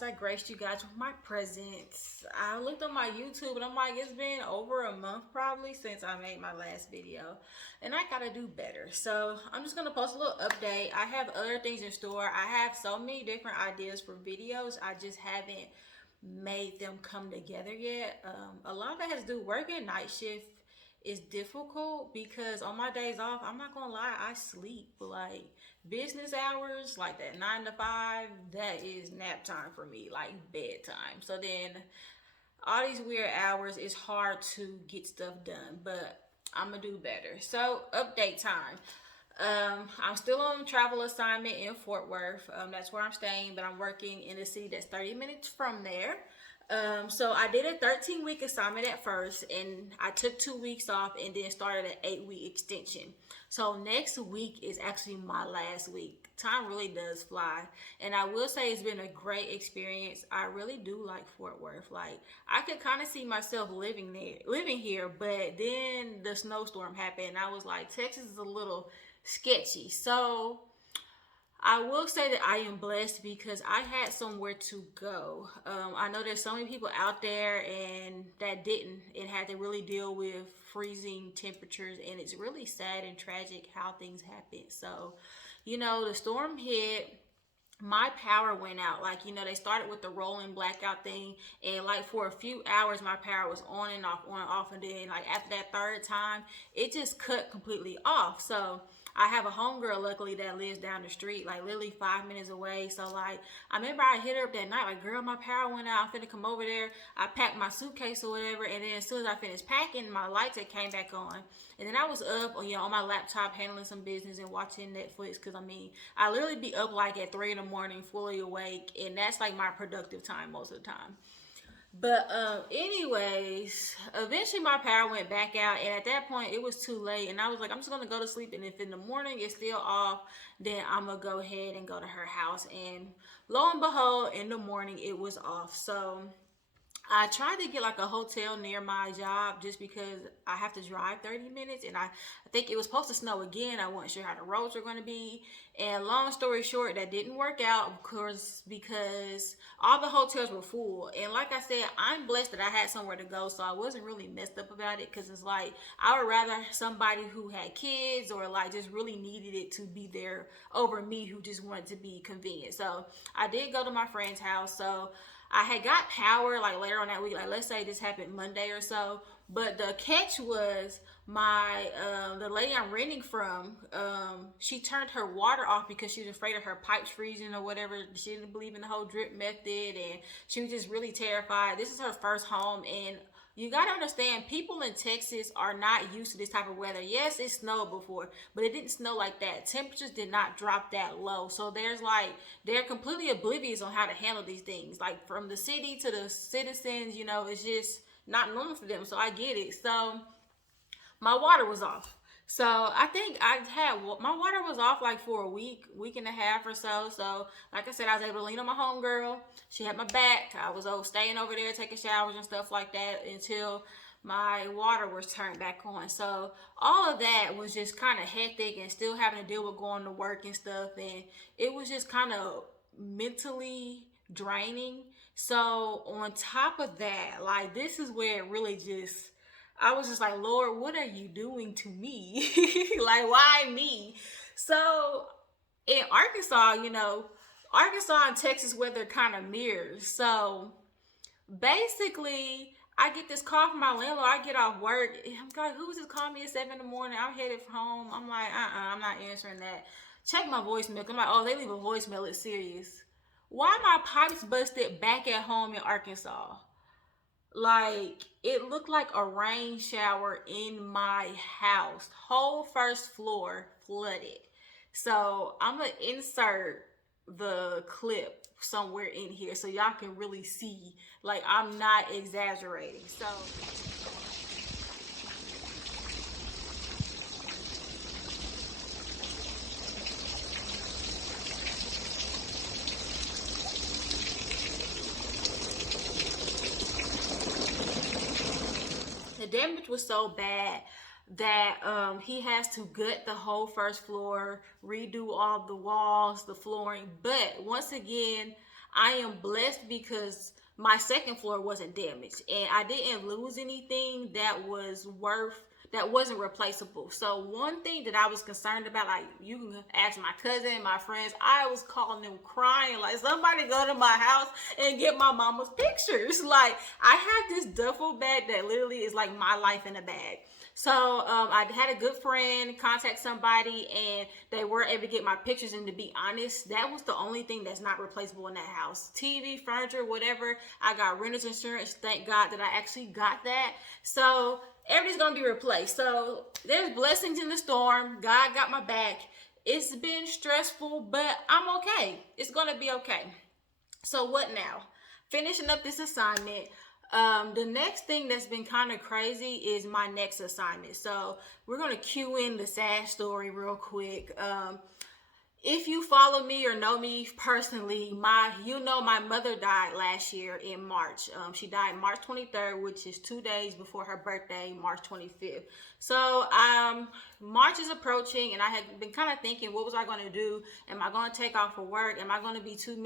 I graced you guys with my presence. I looked on my YouTube and I'm like, it's been over a month probably since I made my last video, and I gotta do better. So I'm just gonna post a little update. I have other things in store. I have so many different ideas for videos. I just haven't made them come together yet. A lot of that has to do working night shift is difficult because on my days off, I'm not gonna lie, I sleep. Like business hours, like that 9 to 5, that is nap time for me, like bedtime. So then all these weird hours, it's hard to get stuff done, but I'm gonna do better. So update time. I'm still on travel assignment in Fort Worth. That's where I'm staying, but I'm working in a city that's 30 minutes from there. So I did a 13-week assignment at first, and I took 2 weeks off and then started an 8-week extension. So next week is actually my last week. Time really does fly. And I will say it's been a great experience. I really do like Fort Worth. Like I could kind of see myself living here, but then the snowstorm happened and I was like, Texas is a little sketchy. So I will say that I am blessed because I had somewhere to go. I know there's so many people out there and that didn't and had to really deal with freezing temperatures, and it's really sad and tragic how things happen. So, the storm hit, my power went out. Like, they started with the rolling blackout thing, and like for a few hours my power was on and off, and then like after that third time it just cut completely off. So I have a homegirl luckily that lives down the street, like literally 5 minutes away. So like I remember I hit her up that night, like, girl, my power went out, I'm finna come over there. I packed my suitcase or whatever, and then as soon as I finished packing, my lights had came back on. And then I was up, on my laptop handling some business and watching Netflix, because I literally be up like at 3 in the morning, fully awake, and that's like my productive time most of the time. But anyways, eventually my power went back out, and at that point it was too late, and I was like, I'm just gonna go to sleep, and if in the morning it's still off, then I'm gonna go ahead and go to her house. And lo and behold, in the morning it was off. So I tried to get like a hotel near my job just because I have to drive 30 minutes, and I think it was supposed to snow again. I wasn't sure how the roads were going to be. And long story short, that didn't work out, of course, because all the hotels were full. And like I said, I'm blessed that I had somewhere to go, so I wasn't really messed up about it, because it's like I would rather somebody who had kids or like just really needed it to be there over me who just wanted to be convenient. So I did go to my friend's house. So I had got power like later on that week, like let's say this happened Monday or so. But the catch was the lady I'm renting from, she turned her water off because she was afraid of her pipes freezing or whatever. She didn't believe in the whole drip method, and she was just really terrified. This is her first home, and you gotta understand, people in Texas are not used to this type of weather. Yes, it snowed before, but it didn't snow like that. Temperatures did not drop that low. So they're completely oblivious on how to handle these things. Like from the city to the citizens, it's just not normal for them. So I get it. So my water was off. So I think my water was off like for a week and a half or so. So like I said, I was able to lean on my homegirl. She had my back. I was staying over there, taking showers and stuff like that until my water was turned back on. So all of that was just kind of hectic, and still having to deal with going to work and stuff. And it was just kind of mentally draining. So on top of that, like this is where it really just, I was just like, Lord, what are you doing to me? Like, why me? So in Arkansas, Arkansas and Texas weather kind of mirrors. So basically, I get this call from my landlord. I get off work. I'm like, who's this calling me at 7 in the morning? I'm headed home. I'm like, I'm not answering that. Check my voicemail. I'm like, oh, they leave a voicemail. It's serious. Why my pipes busted back at home in Arkansas? Like, it looked like a rain shower in my house. Whole first floor flooded. So I'm gonna insert the clip somewhere in here so y'all can really see, like, I'm not exaggerating. So the damage was so bad that he has to gut the whole first floor, redo all the walls, the flooring. But once again, I am blessed because my second floor wasn't damaged and I didn't lose anything that wasn't replaceable. So one thing that I was concerned about, like you can ask my cousin, my friends, I was calling them crying, like somebody go to my house and get my mama's pictures. Like I have this duffel bag that literally is like my life in a bag. So I had a good friend contact somebody and they were able to get my pictures. And to be honest, that was the only thing that's not replaceable in that house. TV, furniture, whatever. I got renter's insurance. Thank God that I actually got that. So everything's going to be replaced. So there's blessings in the storm. God got my back. It's been stressful, but I'm okay. It's going to be okay. So what now? Finishing up this assignment. The next thing that's been kind of crazy is my next assignment. So we're going to cue in the sad story real quick. If you follow me or know me personally, my mother died last year in March. She died March 23rd, which is 2 days before her birthday, March 25th. So March is approaching, and I had been kind of thinking, what was I going to do? Am I going to take off for work? Am I going to be too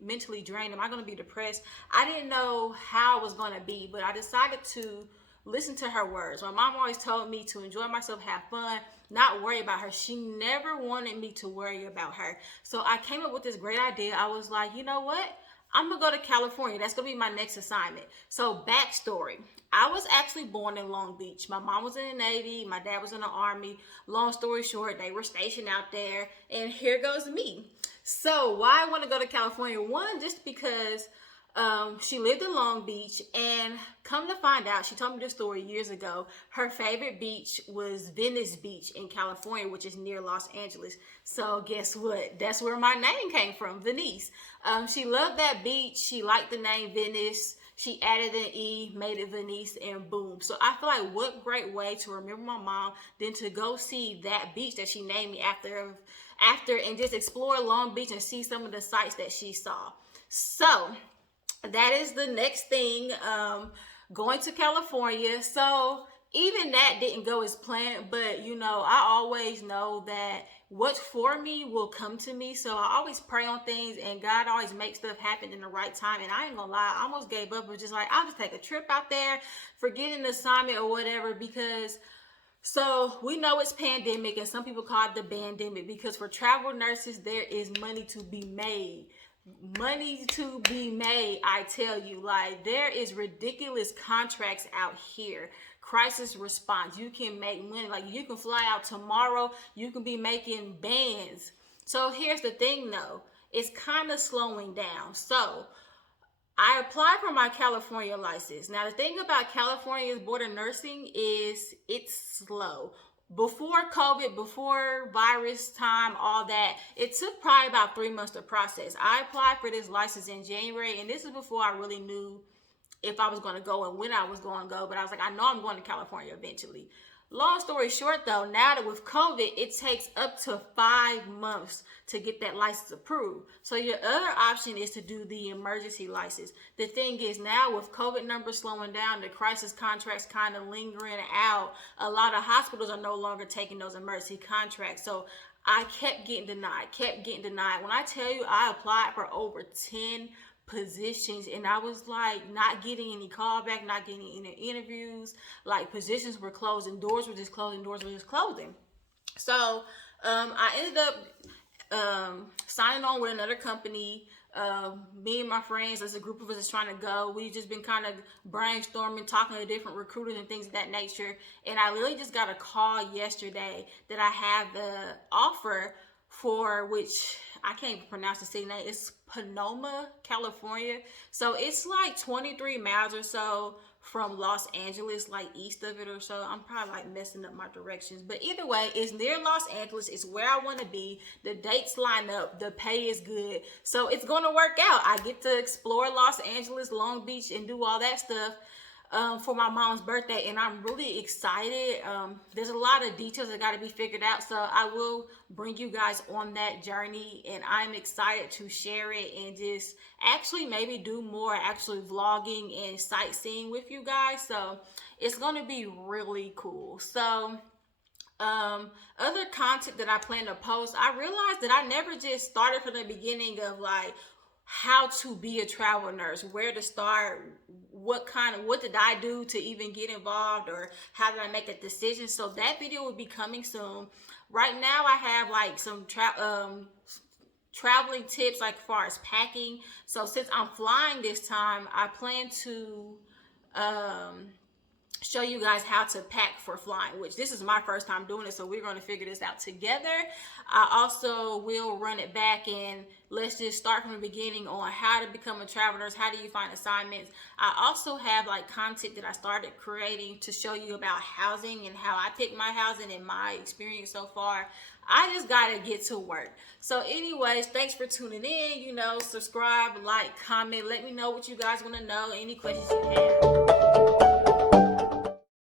mentally drained? Am I going to be depressed? I didn't know how it was going to be, but I decided to listen to her words. My mom always told me to enjoy myself, have fun, not worry about her. She never wanted me to worry about her. So I came up with this great idea. I was like, you know what? I'm going to go to California. That's going to be my next assignment. So backstory. I was actually born in Long Beach. My mom was in the Navy. My dad was in the Army. Long story short, they were stationed out there. And here goes me. So why I want to go to California? One, just because she lived in Long Beach, and come to find out, she told me this story years ago. Her favorite beach was Venice Beach in California, which is near Los Angeles. So guess what? That's where my name came from, Venice. She loved that beach. She liked the name Venice. She added an E, made it Venice, and boom. So I feel like what great way to remember my mom than to go see that beach that she named me after and just explore Long Beach and see some of the sights that she saw. So that is the next thing, going to California. So even that didn't go as planned, but I always know that what's for me will come to me. So I always pray on things, and God always makes stuff happen in the right time. And I ain't gonna lie, I almost gave up. But just like, I'll just take a trip out there, forget an assignment or whatever, because so we know it's pandemic, and some people call it the bandemic, because for travel nurses, there is money to be made. I tell you. Like, there is ridiculous contracts out here. Crisis response, you can make money. Like, you can fly out tomorrow, you can be making bands. So here's the thing though, it's kind of slowing down. So I applied for my California license. Now, the thing about California's board of nursing is it's slow. Before COVID, before virus time, all that, it took probably about 3 months to process. I applied for this license in January, and this is before I really knew if I was going to go and when I was going to go. But I was like, I know I'm going to California eventually. Long story short though, now that with COVID, it takes up to 5 months to get that license approved. So your other option is to do the emergency license. The thing is, now with COVID numbers slowing down, the crisis contracts kind of lingering out, a lot of hospitals are no longer taking those emergency contracts. So I kept getting denied. When I tell you, I applied for over 10 positions, and I was like not getting any callback, not getting any interviews. Like, positions were closing, doors were just closing. So I ended up signing on with another company. Me and my friends, as a group of us, is trying to go. We've just been kind of brainstorming, talking to different recruiters and things of that nature. And I literally just got a call yesterday that I have the offer for, which I can't pronounce the city name. It's Sonoma, California. So it's like 23 miles or so from Los Angeles, like east of it or so. I'm probably like messing up my directions, but either way, it's near Los Angeles. It's where I want to be. The dates line up. The pay is good. So it's going to work out. I get to explore Los Angeles, Long Beach, and do all that stuff for my mom's birthday, and I'm really excited. There's a lot of details that got to be figured out, so I will bring you guys on that journey, and I'm excited to share it and just actually maybe do more actually vlogging and sightseeing with you guys. So it's going to be really cool. So other content that I plan to post, I realized that I never just started from the beginning of like, how to be a travel nurse, where to start, what did I do to even get involved, or how did I make that decision. So that video will be coming soon. Right now I have like some traveling tips, like far as packing. So since I'm flying this time, I plan to um show you guys how to pack for flying, which this is my first time doing it, so we're going to figure this out together. I also will run it back, and let's just start from the beginning on how to become a travel nurse, how do you find assignments. I also have like content that I started creating to show you about housing and how I pick my housing and my experience so far. I just gotta get to work. So anyways, thanks for tuning in. Subscribe, like, comment, let me know what you guys want to know, any questions you have.